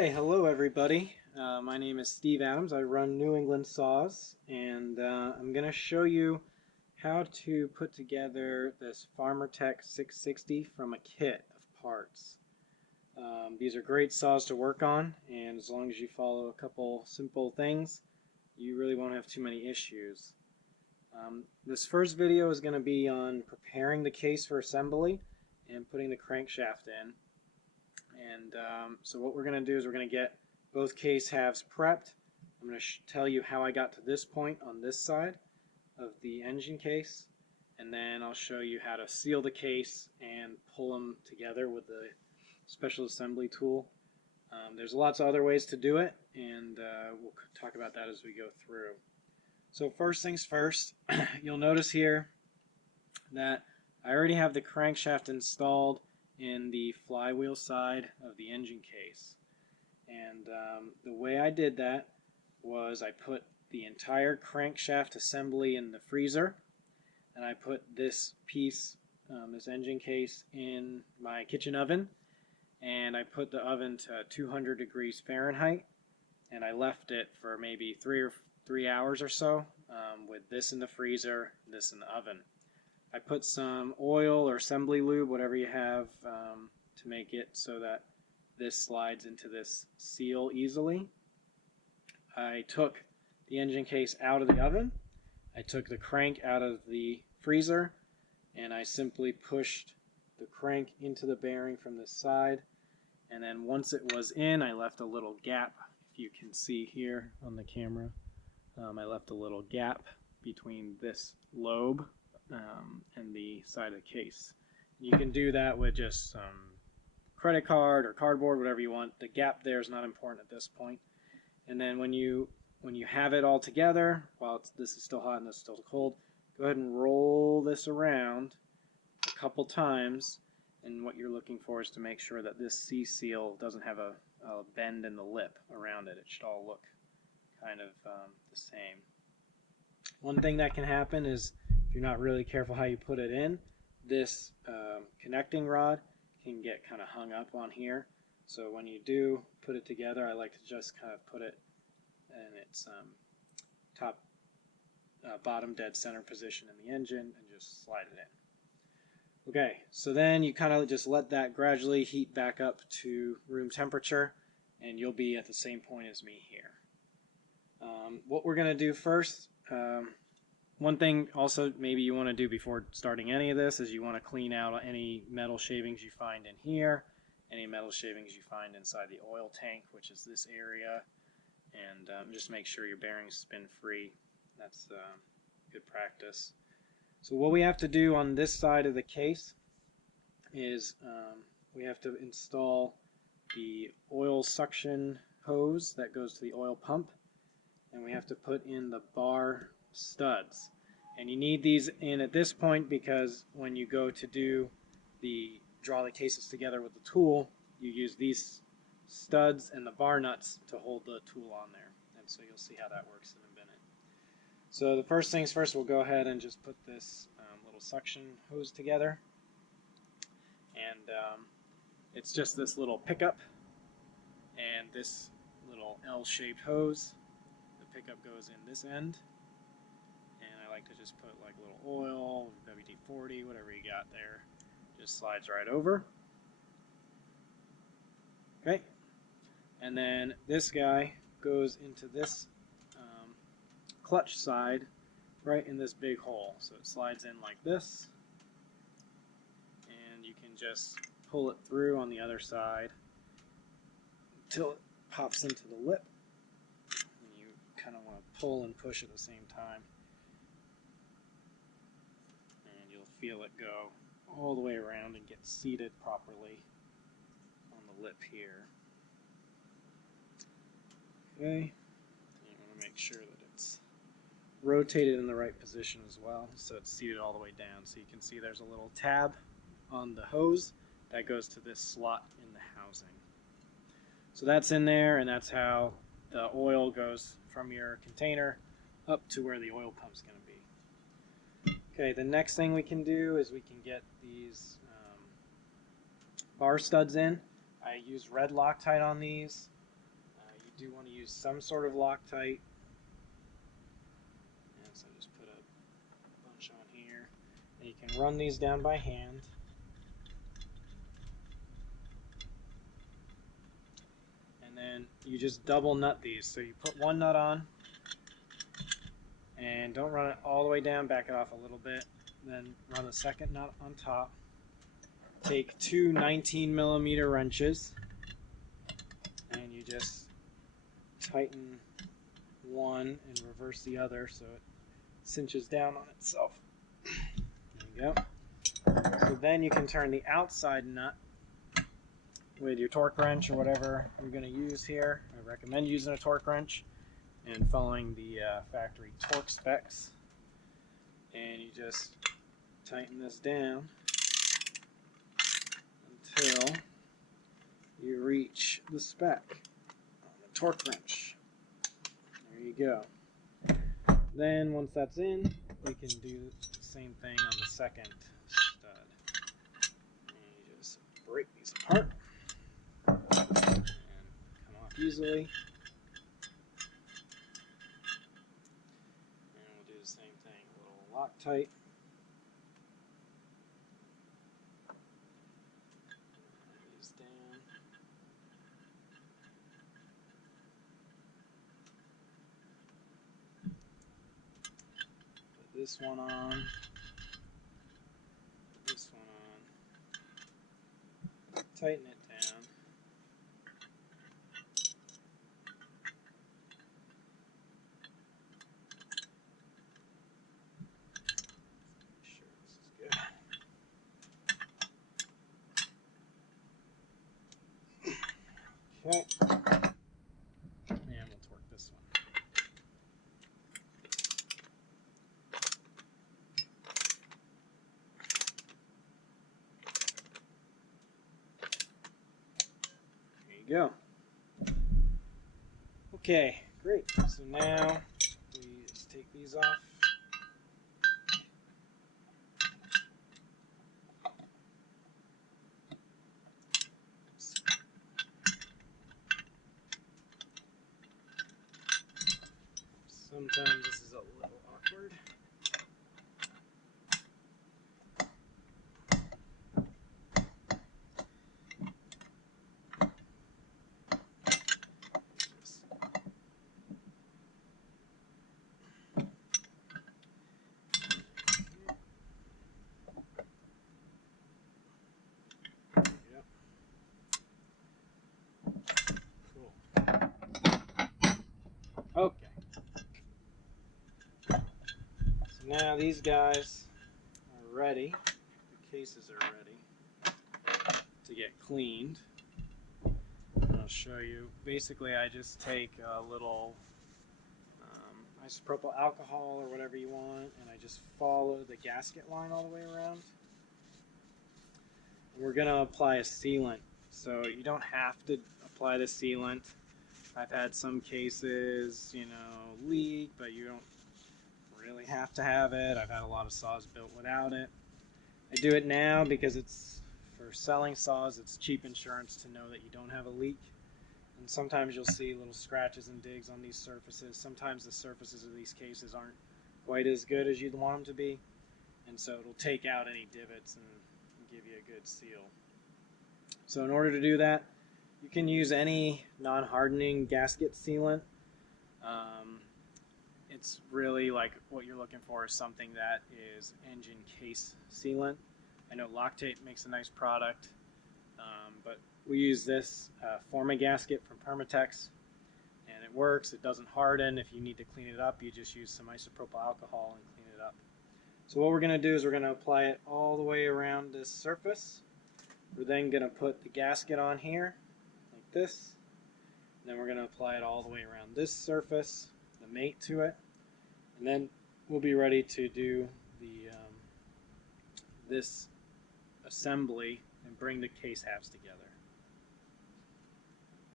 Okay, hello everybody. My name is Steve Adams. I run New England Saws, and I'm going to show you how to put together this Farmertec 660 from a kit of parts. These are great saws to work on, and as long as you follow a couple simple things, you really won't have too many issues. This first video is going to be on preparing the case for assembly and putting the crankshaft in. And so what we're going to do is we're going to get both case halves prepped. I'm going to tell you how I got to this point on this side of the engine case, and then I'll show you how to seal the case and pull them together with the special assembly tool. There's lots of other ways to do it, and we'll talk about that as we go through. So first things first, you'll notice here that I already have the crankshaft installed in the flywheel side of the engine case. And the way I did that was I put the entire crankshaft assembly in the freezer, and I put this piece, this engine case, in my kitchen oven, and I put the oven to 200 degrees Fahrenheit, and I left it for maybe 3 hours or so with this in the freezer, this in the oven. I put some oil or assembly lube, whatever you have, to make it so that this slides into this seal easily. I took the engine case out of the oven. I took the crank out of the freezer, and I simply pushed the crank into the bearing from this side. And then once it was in, I left a little gap. If you can see here on the camera, I left a little gap between this lobe and the side of the case. You can do that with just some credit card or cardboard, whatever you want. The gap there is not important at this point. And then when you have it all together, while this is still hot and this is still cold, go ahead and roll this around a couple times. And what you're looking for is to make sure that this C-seal doesn't have a bend in the lip around it. It should all look kind of the same. One thing that can happen is if you're not really careful how you put it in, this connecting rod can get kind of hung up on here. So when you do put it together, I like to just kind of put it in its bottom dead center position in the engine and just slide it in. Okay, so then you kind of just let that gradually heat back up to room temperature, and you'll be at the same point as me here. What we're going to do first, one thing also maybe you want to do before starting any of this is you want to clean out any metal shavings you find in here, any metal shavings you find inside the oil tank, which is this area, and just make sure your bearings spin free. That's good practice. So what we have to do on this side of the case is we have to install the oil suction hose that goes to the oil pump, and we have to put in the bar studs. And you need these in at this point because when you go to draw the cases together with the tool, you use these studs and the bar nuts to hold the tool on there. And so you'll see how that works in a minute. So the first things first, we'll go ahead and just put this little suction hose together. And it's just this little pickup and this little L-shaped hose. The pickup goes in this end. And I like to just put like a little oil, WD-40, whatever you got there. Just slides right over. Okay. And then this guy goes into this clutch side right in this big hole. So it slides in like this. And you can just pull it through on the other side until it pops into the lip. And you kind of want to pull and push at the same time. And you'll feel it go all the way around and get seated properly on the lip here. Okay, you want to make sure that it's rotated in the right position as well, so it's seated all the way down. So you can see there's a little tab on the hose that goes to this slot in the housing. So that's in there, and that's how the oil goes from your container up to where the oil pump's going to be. Okay, the next thing we can do is we can get these bar studs in. I use red Loctite on these. do want to use some sort of Loctite. And so just put a bunch on here. And you can run these down by hand. And then you just double nut these. So you put one nut on, and don't run it all the way down, back it off a little bit. Then run the second nut on top. Take two 19mm wrenches, and you just tighten one and reverse the other so it cinches down on itself. There you go. So then you can turn the outside nut with your torque wrench or whatever you're going to use here. I recommend using a torque wrench and following the factory torque specs. And you just tighten this down until you reach the spec on the torque wrench. There you go. Then once that's in, we can do the same thing on the second stud. And you just break these apart and come off easily. And we'll do the same thing, a little Loctite. This one on, this one on, tighten it down, make sure this is good. Okay, and we'll torque this one. Go. Okay, great. So now we just take these off. Sometimes this is a little awkward. Okay. So now these guys are ready. The cases are ready to get cleaned. I'll show you. Basically, I just take a little isopropyl alcohol or whatever you want, and I just follow the gasket line all the way around. And we're going to apply a sealant. So you don't have to apply the sealant. I've had some cases, leak, but you don't really have to have it. I've had a lot of saws built without it. I do it now because it's for selling saws. It's cheap insurance to know that you don't have a leak. And sometimes you'll see little scratches and digs on these surfaces. Sometimes the surfaces of these cases aren't quite as good as you'd want them to be. And so it'll take out any divots and give you a good seal. So in order to do that, you can use any non-hardening gasket sealant. It's really like what you're looking for is something that is engine case sealant. I know Loctite makes a nice product, but we use this Forma gasket from Farmertec, and it works. It doesn't harden. If you need to clean it up, you just use some isopropyl alcohol and clean it up. So what we're going to do is we're going to apply it all the way around this surface. We're then going to put the gasket on here like this. And then we're going to apply it all the way around this surface, the mate to it. And then we'll be ready to do the this assembly and bring the case halves together.